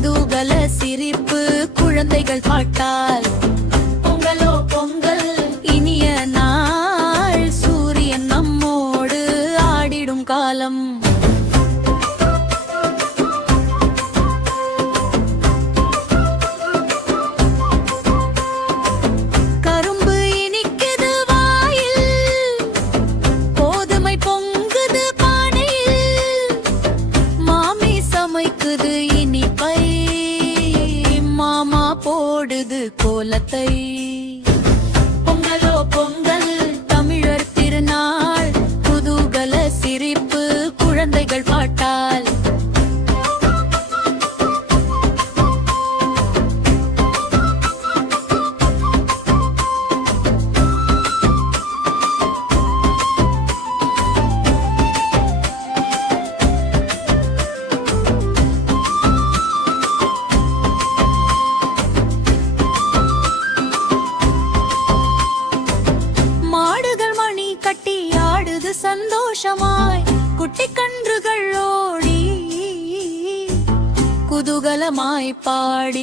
குதூகல சிரிப்பு குழந்தைகள் பாட்டால். பொங்கலோ பொங்கல் இனிய நாள், சூரியன் நம்மோடு ஆடிடும் காலம். கரும்பு இனிக்குது வாயில், கோதுமை பொங்குது பானையில், மாமி சமைக்குது இனிப்பை, மாமா போடுது கோலத்தை. பொங்கலோ பொங்கல் தமிழர் திருநாள், குதூகல சிரிப்பு குழந்தைகள் பாட்டால். மாடுகள் மணி கட்டி ஆடுது சந்தோஷமாய், குட்டி கன்றுகள் ஓடி குதூகலமாய் பாடி.